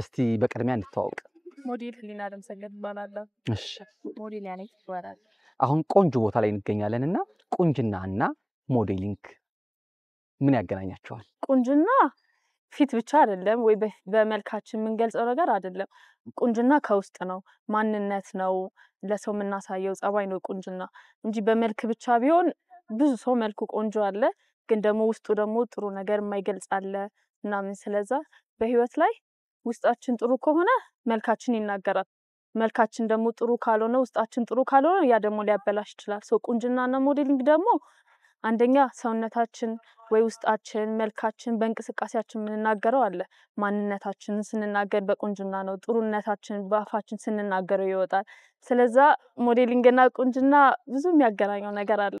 እስቲ በቅድሚያ እንተዋወቅ ሞዴል ህሊና ደምሰገድ ባላላ እሺ ሞዴል ያኔ ይባላል አሁን ቆንጆ ቦታ ላይ እንገኛለንና ቁንጅናና ሞዴሊንግ ምን ያገናኛቸዋል ቁንጅና ፊት ብቻ አይደለም ወይ በመልካችን ምን ገልጸው ነገር አይደለም ቁንጅና ከውስጥ ነው ማንነት ነው ለሰው ምናሳየው ጸባይ ነው ቁንጅና እንጂ በመልክ ብቻ ቢሆን ብዙ ሰው መልኩ ቆንጆ አለ ግን ደግሞ ውስጡ ደግሞ ጥሩ ነገር የማይገልጽ አለ እና ምን ስለዛ በህይወት ላይ ውስጣችን ጥሩ ከሆነ መልካችን ይናገራል መልካችን ደግሞ ጥሩ ካልሆነ ውስጣችን ጥሩ ካልሆነ ያ ደግሞ ሊያበላሽ ይችላል ሰው ቁንጅናና ሞዴሊንግ ደግሞ አንደኛ ሰውነታችን ወይ ውስጣችን መልካችን በእንቅስቃሴያችን ምንናገረው አለ ማንነታችንን ስንናገር በቁንጅና ነው ጥሩነታችን በአፋችን ስንናገረው ይወጣል ስለዛ ሞዴሊንግና ቁንጅና ብዙ የሚያገናኘው ነገር አለ